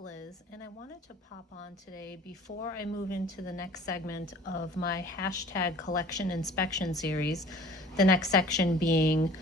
Liz, and I wanted to pop on today before I move into the next segment of my hashtag collection inspection series. The next section being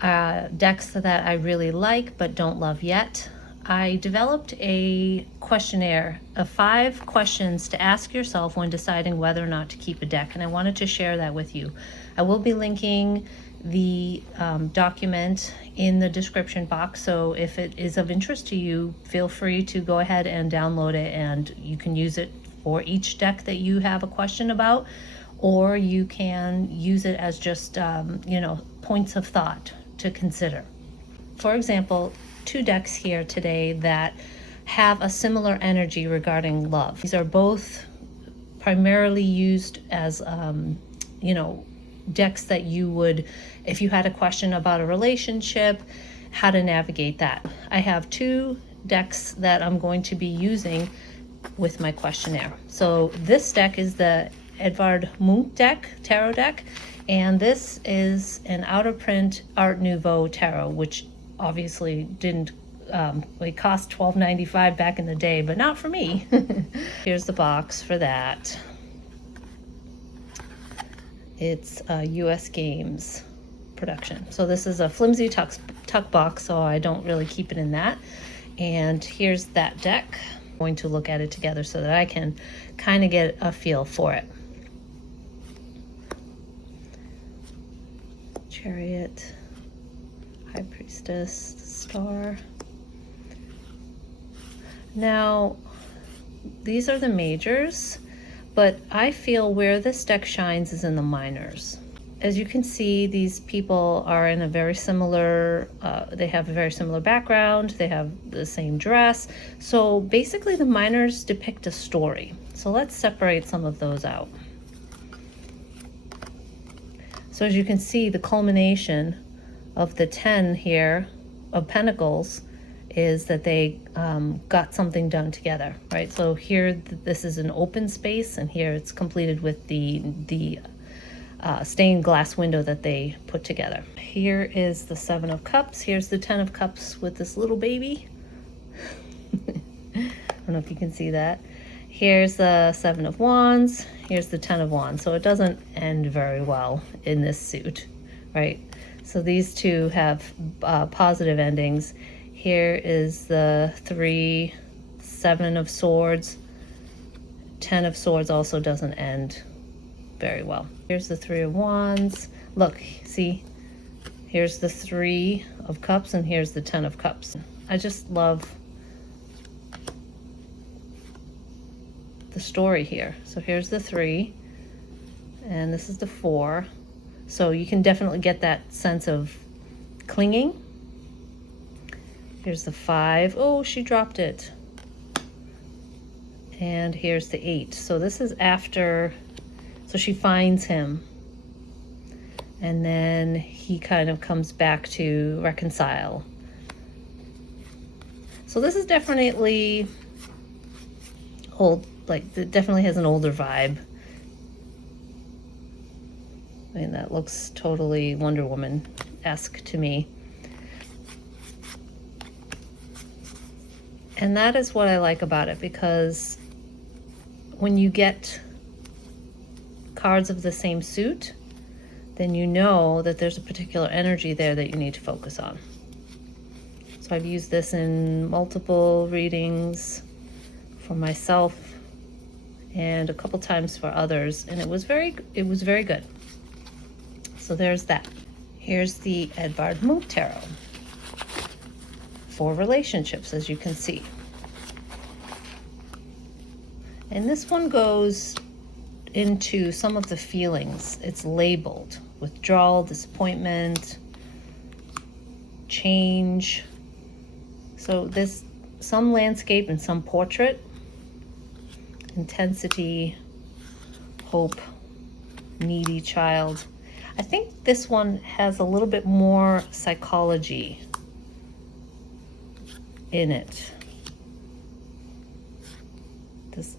decks that I really like but don't love yet. I developed a questionnaire of 5 questions to ask yourself when deciding whether or not to keep a deck, and I wanted to share that with you. I will be linking the document in the description box, so if it is of interest to you, feel free to go ahead and download it, and you can use it for each deck that you have a question about, or you can use it as just points of thought to consider. For example, 2 decks here today that have a similar energy regarding love. These are both primarily used as decks that you would, if you had a question about a relationship, how to navigate that. I have 2 decks that I'm going to be using with my questionnaire. So this deck is the Edvard Munch deck, tarot deck, and this is an out of print Art Nouveau Tarot, which obviously didn't, it cost $12.95 back in the day, but not for me. Here's the box for that. It's a US Games production. So this is a flimsy tuck box, so I don't really keep it in that. And here's that deck. I'm going to look at it together so that I can kind of get a feel for it. Chariot, High Priestess, Star. Now, these are the majors, but I feel where this deck shines is in the minors. As you can see, these people are in a very similar, they have a very similar background, they have the same dress. So basically the minors depict a story. So let's separate some of those out. So as you can see, the culmination of the 10 here of Pentacles is that they got something done together, right? So here, this is an open space, and here it's completed with the stained glass window that they put together. Here is the 7 of Cups. Here's the 10 of Cups with this little baby. I don't know if you can see that. Here's the 7 of Wands. Here's the 10 of Wands. So it doesn't end very well in this suit, right? So these 2 have positive endings. Here is the 3, 7 of Swords. 10 of Swords also doesn't end very well. Here's the 3 of Wands. Look, see? Here's the 3 of Cups, and here's the 10 of Cups. I just love the story here. So here's the 3, and this is the 4. So you can definitely get that sense of clinging. Here's the 5. Oh, she dropped it. And here's the 8. So this is after, so she finds him, and then he kind of comes back to reconcile. So this is definitely old, like it definitely has an older vibe. I mean, that looks totally Wonder Woman-esque to me. And that is what I like about it, because when you get cards of the same suit, then you know that there's a particular energy there that you need to focus on. So I've used this in multiple readings for myself and a couple times for others, and it was very good. So there's that. Here's the Edvard Munch Tarot for relationships, as you can see. And this one goes into some of the feelings. It's labeled withdrawal, disappointment, change. So this, some landscape and some portrait, intensity, hope, needy child. I think this one has a little bit more psychology in it.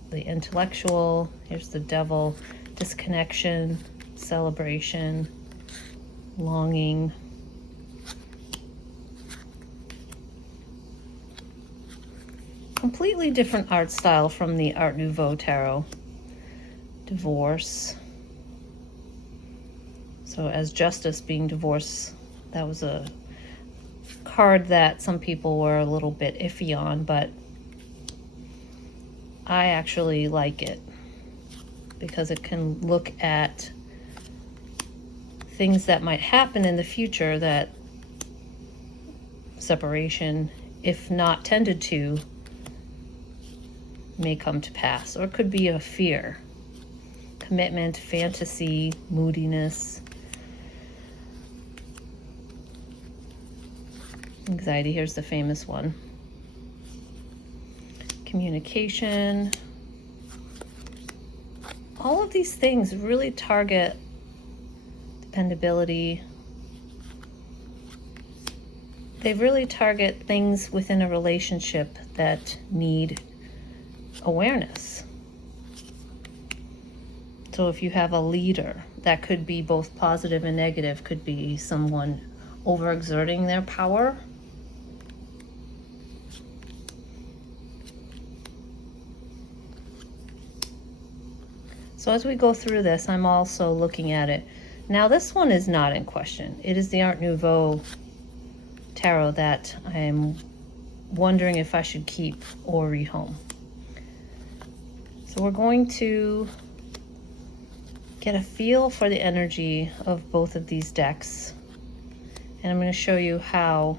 The intellectual, here's the devil, disconnection, celebration, longing. completely different art style from the Art Nouveau Tarot. Divorce. So as justice being divorce, that was a card that some people were a little bit iffy on, but I actually like it because it can look at things that might happen in the future that separation, if not tended to, may come to pass. Or it could be a fear, commitment, fantasy, moodiness, anxiety. Here's the famous one. Communication. All of these things really target dependability. They really target things within a relationship that need awareness. So if you have a leader, that could be both positive and negative, could be someone overexerting their power. So as we go through this, I'm also looking at it. Now this one is not in question. It is the Art Nouveau Tarot that I'm wondering if I should keep or rehome. So we're going to get a feel for the energy of both of these decks. And I'm going to show you how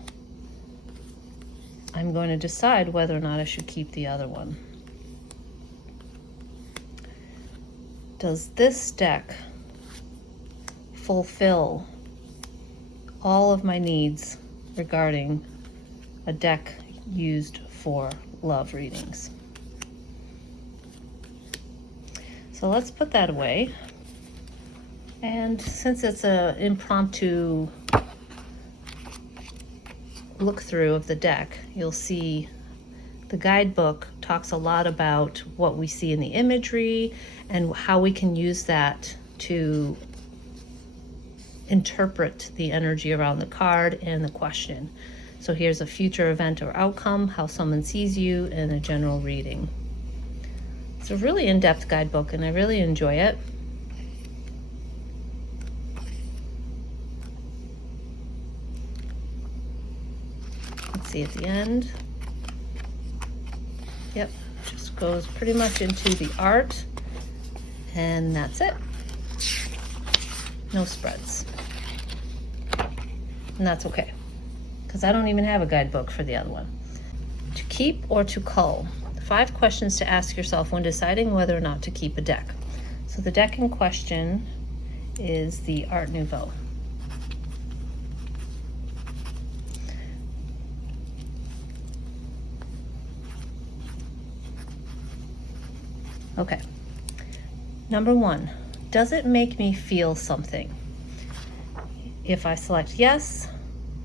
I'm going to decide whether or not I should keep the other one. Does this deck fulfill all of my needs regarding a deck used for love readings? So let's put that away. And since it's an impromptu look through of the deck, you'll see the guidebook talks a lot about what we see in the imagery and how we can use that to interpret the energy around the card and the question. So here's a future event or outcome, how someone sees you, and a general reading. It's a really in-depth guidebook and I really enjoy it. Let's see at the end. Yep, just goes pretty much into the art, and that's it. No spreads. And that's okay, because I don't even have a guidebook for the other one. To keep or to cull. 5 questions to ask yourself when deciding whether or not to keep a deck. So the deck in question is the Art Nouveau. Okay. Number 1, does it make me feel something? If I select yes,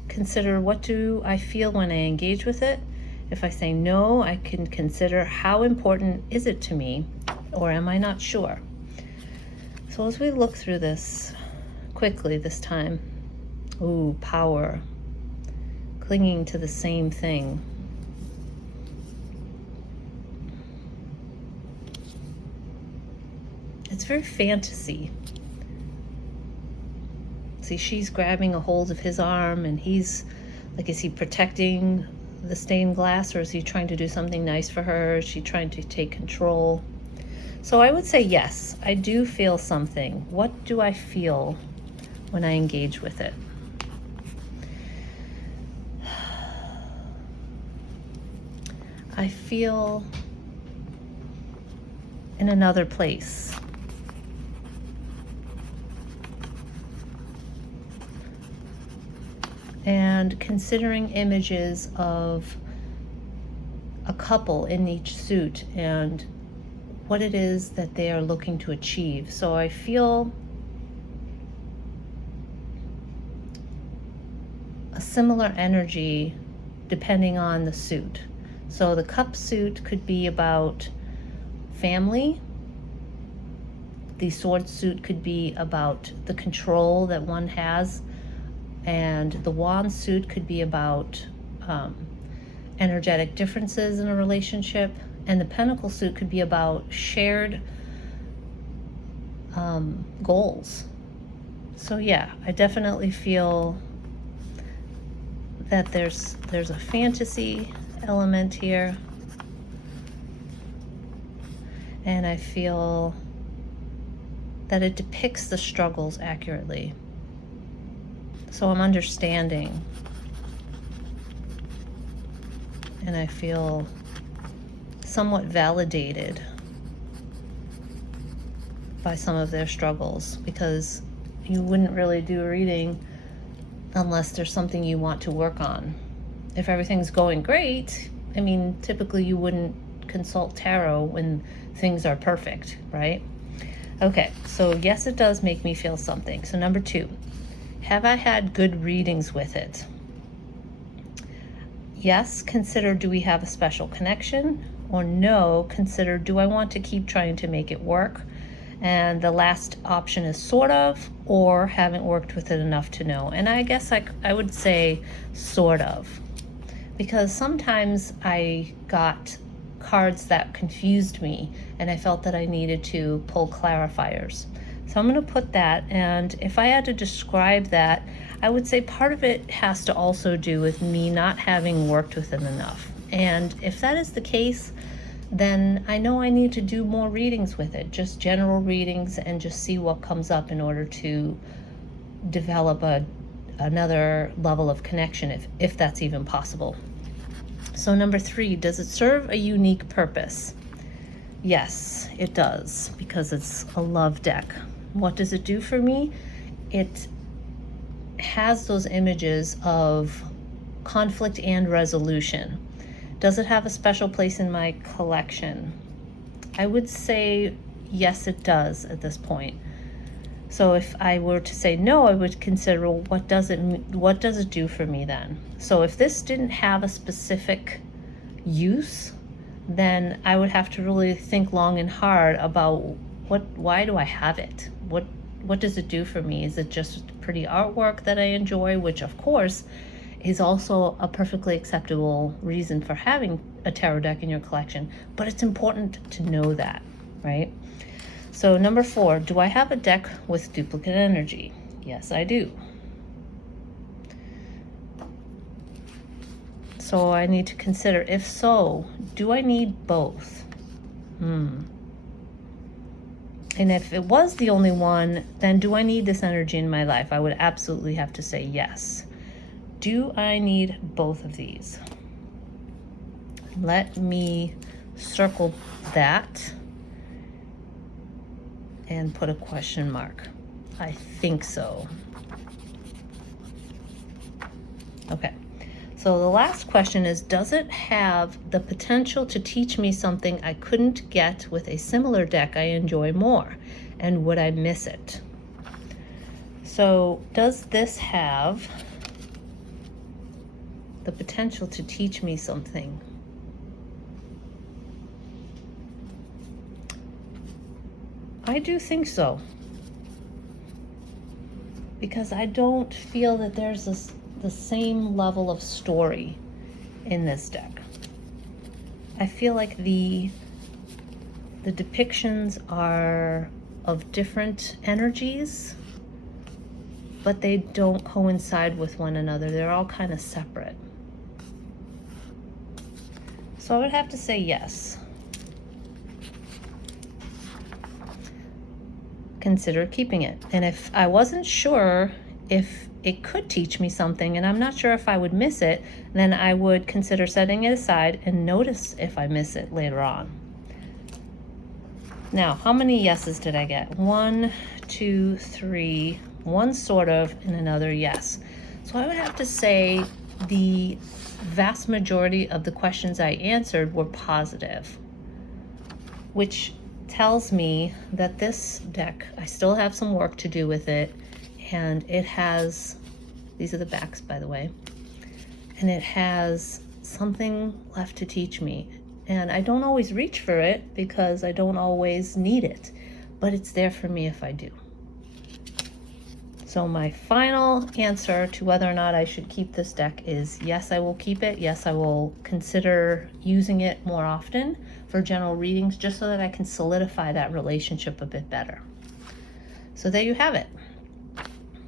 consider what do I feel when I engage with it. If I say no, I can consider how important is it to me, or am I not sure? So as we look through this quickly this time, ooh, power, clinging to the same thing. It's very fantasy. See, she's grabbing a hold of his arm and he's like, is he protecting the stained glass, or is he trying to do something nice for her? Is she trying to take control? So I would say yes, I do feel something. What do I feel when I engage with it? I feel in another place. And considering images of a couple in each suit and what it is that they are looking to achieve. So I feel a similar energy depending on the suit. So the cup suit could be about family. The sword suit could be about the control that one has. And the wand suit could be about energetic differences in a relationship. And the Pentacle suit could be about shared goals. So yeah, I definitely feel that there's a fantasy element here. And I feel that it depicts the struggles accurately. So I'm understanding. And I feel somewhat validated by some of their struggles, because you wouldn't really do a reading unless there's something you want to work on. If everything's going great, I mean, typically you wouldn't consult tarot when things are perfect, right? Okay, so yes, it does make me feel something. So number 2, have I had good readings with it? Yes, consider, do we have a special connection? Or no, consider, do I want to keep trying to make it work? And the last option is sort of, or haven't worked with it enough to know. And I guess I would say sort of, because sometimes I got cards that confused me and I felt that I needed to pull clarifiers. So I'm going to put that, and if I had to describe that, I would say part of it has to also do with me not having worked with it enough. And if that is the case, then I know I need to do more readings with it, just general readings, and just see what comes up in order to develop another level of connection, if that's even possible. So number 3, does it serve a unique purpose? Yes, it does, because it's a love deck. What does it do for me? It has those images of conflict and resolution. Does it have a special place in my collection? I would say yes, it does at this point. So if I were to say no, I would consider, well, what does it do for me then? So if this didn't have a specific use, then I would have to really think long and hard about why do I have it? What does it do for me? Is it just pretty artwork that I enjoy, which of course is also a perfectly acceptable reason for having a tarot deck in your collection, but it's important to know that, right? So number 4, do I have a deck with duplicate energy? Yes, I do. So I need to consider, if so, do I need both? And if it was the only one, then do I need this energy in my life? I would absolutely have to say yes. Do I need both of these? Let me circle that and put a question mark. I think so. Okay. So the last question is, does it have the potential to teach me something I couldn't get with a similar deck I enjoy more? And would I miss it? So does this have the potential to teach me something? I do think so, because I don't feel that there's the same level of story in this deck. I feel like the depictions are of different energies, but they don't coincide with one another. They're all kind of separate. So I would have to say yes. Consider keeping it. And if I wasn't sure if it could teach me something, and I'm not sure if I would miss it, then I would consider setting it aside and notice if I miss it later on. Now, how many yeses did I get? 1, 2, 3, one sort of, and another yes. So I would have to say the vast majority of the questions I answered were positive, which tells me that this deck, I still have some work to do with it, and it has, these are the backs by the way, and it has something left to teach me. And I don't always reach for it because I don't always need it, but it's there for me if I do. So my final answer to whether or not I should keep this deck is yes, I will keep it. Yes, I will consider using it more often for general readings, just so that I can solidify that relationship a bit better. So there you have it.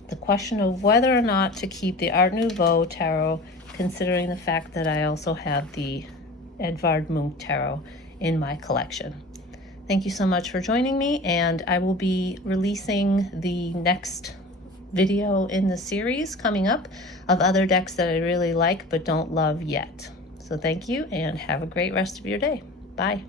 The question of whether or not to keep the Art Nouveau Tarot, considering the fact that I also have the Edvard Munch Tarot in my collection. Thank you so much for joining me, and I will be releasing the next video in the series coming up of other decks that I really like but don't love yet. So thank you, and have a great rest of your day. Bye.